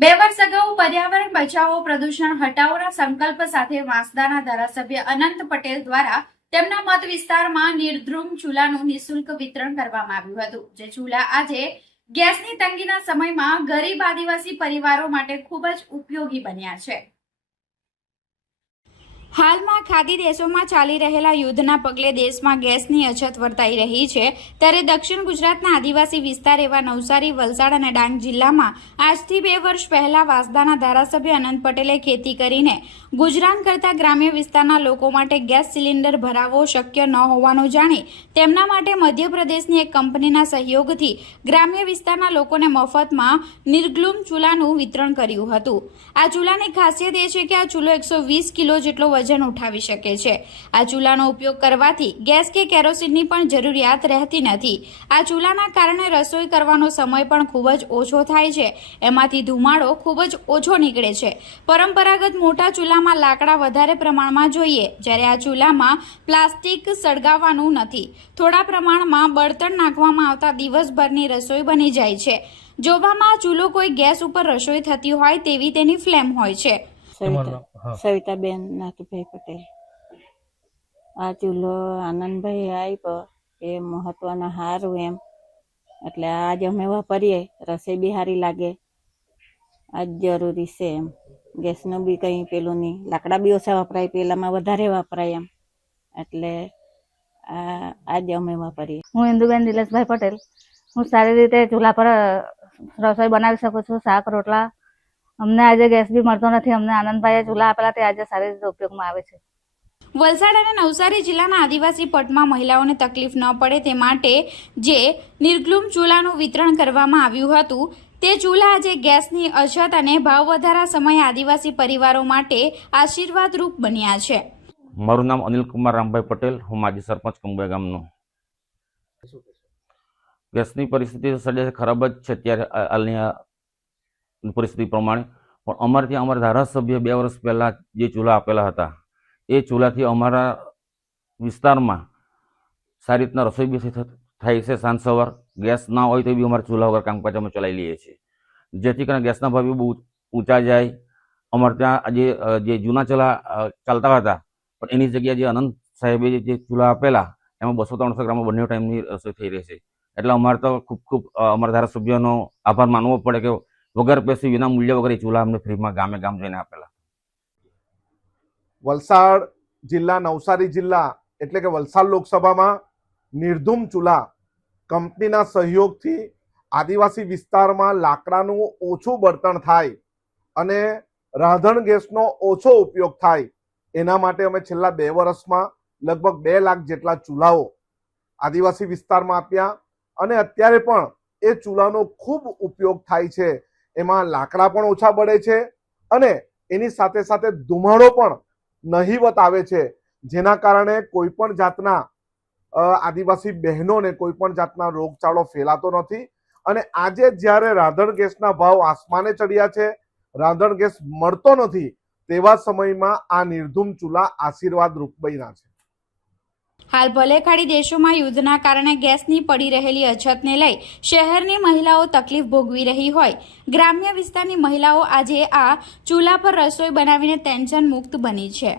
2 વર્ષ અગાઉ પર્યાવરણ બચાવો પ્રદૂષણ હટાવોના સંકલ્પ સાથે વાંસદાના ધારાસભ્ય અનંત પટેલ દ્વારા તેમના મત વિસ્તારમાં નિર્ધ્રુમ ચૂલાનું નિઃશુલ્ક વિતરણ કરવામાં આવ્યું હતું, જે ચૂલા આજે ગેસની તંગીના સમયમાં ગરીબ આદિવાસી પરિવારો માટે ખૂબ જ ઉપયોગી બન્યા છે। હાલમાં ખાદી દેશોમાં ચાલી રહેલા યુદ્ધના પગલે દેશમાં ગેસની અછત વર્તાઈ રહી છે, ત્યારે દક્ષિણ ગુજરાતના આદિવાસી વિસ્તાર એવા નવસારી, વલસાડ અને ડાંગ જિલ્લામાં આજથી 2 વર્ષ પહેલા વાંસદાના ધારાસભ્ય અનંત પટેલે ખેતી કરીને ગુજરાન કરતા ગ્રામ્ય વિસ્તારના લોકો માટે ગેસ સિલિન્ડર ભરાવવો શક્ય ન હોવાનું જાણી તેમના માટે મધ્યપ્રદેશની એક કંપનીના સહયોગથી ગ્રામ્ય વિસ્તારના લોકોને મફતમાં નિર્ધ્રુમ ચૂલાનું વિતરણ કર્યું હતું। આ ચૂલાની ખાસિયત એ છે કે આ ચૂલો 120 કિલો જેટલો વજન ઉઠાવી શકે છે। આ ચૂલાનો ઉપયોગ કરવાથી ગેસ કે કેરોસીનની પણ જરૂરિયાત રહેતી નથી। આ ચૂલાના કારણે રસોઈ કરવાનો સમય પણ ખૂબ જ ઓછો થાય છે, એમાંથી ધુમાડો ખૂબ જ ઓછો નીકળે છે। પરંપરાગત મોટા ચૂલામાં લાકડા વધારે પ્રમાણમાં જોઈએ, જ્યારે આ ચૂલામાં પ્લાસ્ટિક સળગાવવાનું નથી। થોડા પ્રમાણમાં બળતણ નાખવામાં આવતા દિવસભરની રસોઈ બની જાય છે। જોવામાં આ ચૂલો કોઈ ગેસ ઉપર રસોઈ થતી હોય તેવી તેની ફ્લેમ હોય છે। સવિતાબેન નાથુભાઈ પટેલ। આ ચૂલો આનંદભાઈ આપ્યો એ મહત્વના સારું એમ, એટલે આજ અમે વાપરીએ, રસોઈ બી સારી લાગે, આજ જરૂરી છે એમ। ગેસનું બી કંઈ પેલું નહીં, લાકડા બી ઓછા વપરાય, પેલામાં વધારે વપરાય એમ, એટલે આજ અમે વાપરીએ। હું ઇન્દુબેન દિલેશભાઈ પટેલ। હું સારી રીતે ચૂલા પર રસોઈ બનાવી શકું છું, શાક રોટલા। અમને આજે ગેસ બી મળતો નથી, અમને આનંદભાઈએ ચૂલા આપેલા તે આજે સારી રીતે ઉપયોગમાં આવે છે। વલસાડ અને નવસારી જિલ્લાના આદિવાસી પટમાં મહિલાઓને તકલીફ ન પડે તે માટે જે નિર્ધ્રુમ ચૂલાનું વિતરણ કરવામાં આવ્યું હતું, તે ચૂલા આજે ગેસની અછત અને ભાવ વધારા સમયે આદિવાસી પરિવારો માટે આશીર્વાદરૂપ બન્યા છે। મારું નામ અનિલ કુમાર રામભાઈ પટેલ, હું માજી સરપંચ કંબોયા ગામનો। ગેસની પરિસ્થિતિ સડે ખરાબ જ છે ત્યારે હાલની પરિસ્થિતિ પ્રમાણે, પણ અમારે ત્યાં અમારા ધારાસભ્ય 2 વર્ષ પહેલાં જે ચૂલા આપેલા હતા એ ચૂલાથી અમારા વિસ્તારમાં સારી રીતના રસોઈ બી થાય છે। સાંજ સવાર ગેસ ના હોય તો બી અમારા ચૂલા વગર કામકાજ અમે ચલાવી લઈએ છીએ, જેથી કરીને ગેસના ભાવ બી બહુ ઊંચા જાય। અમારે ત્યાં જે જૂના ચૂલા ચાલતા હતા, પણ એની જગ્યાએ જે અનંત સાહેબે જે ચૂલા આપેલા એમાં 200-300 ગ્રામમાં બંને ટાઈમની રસોઈ થઈ રહી છે। એટલે અમારે તો ખૂબ અમારા ધારાસભ્યનો આભાર માનવો પડે કે વગર પૈસે વિના મૂલ્ય વગર એ ચૂલા અમને ફ્રીમાં ગામે ગામ જઈને આપેલા। વલસાડ જિલ્લા, નવસારી જિલ્લા એટલે કે વલસાડ લોકસભામાં નિર્ધૂમ ચૂલા કંપનીના સહયોગથી આદિવાસી વિસ્તારમાં લાકડાનું ઓછું બળતણ થાય અને રાંધણ ગેસનો ઓછો ઉપયોગ થાય, એના માટે અમે છેલ્લા 2 વર્ષમાં લગભગ 2 લાખ જેટલા ચૂલાઓ આદિવાસી વિસ્તારમાં આપ્યા અને અત્યારે પણ એ ચૂલાનો ખૂબ ઉપયોગ થાય છે। એમાં લાકડા પણ ઓછા બળે છે અને એની સાથે સાથે ધુમાડો પણ નહીવત આવે છે, જેના કારણે કોઈ પણ જાતના આદિવાસી બહેનોને કોઈ પણ જાતના રોગચાળો ફેલાતો નથી। અને આજે જ્યારે રાંધણ ગેસના ભાવ આસમાને ચડ્યા છે, રાંધણ ગેસ મળતો નથી, તેવા સમયમાં આ નિર્ધૂમ ચૂલા આશીર્વાદરૂપ બન્યા છે। હાલ ભલે ખાડી દેશોમાં યુદ્ધના કારણે ગેસની પડી રહેલી અછતને લઈ શહેરની મહિલાઓ તકલીફ ભોગવી રહી હોય, ગ્રામ્ય વિસ્તારની મહિલાઓ આજે આ ચૂલા પર રસોઈ બનાવીને ટેન્શન મુક્ત બની છે।